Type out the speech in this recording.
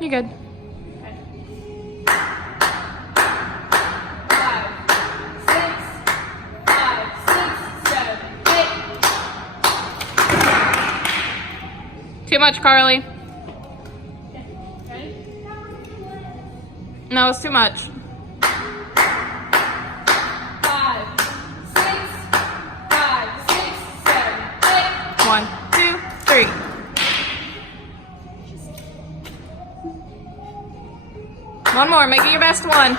You're good. Too much, Carly. No, it's too much. 5, 6, 5, 6, 7, 8. 1, 2, 3. One more. Make it your best one.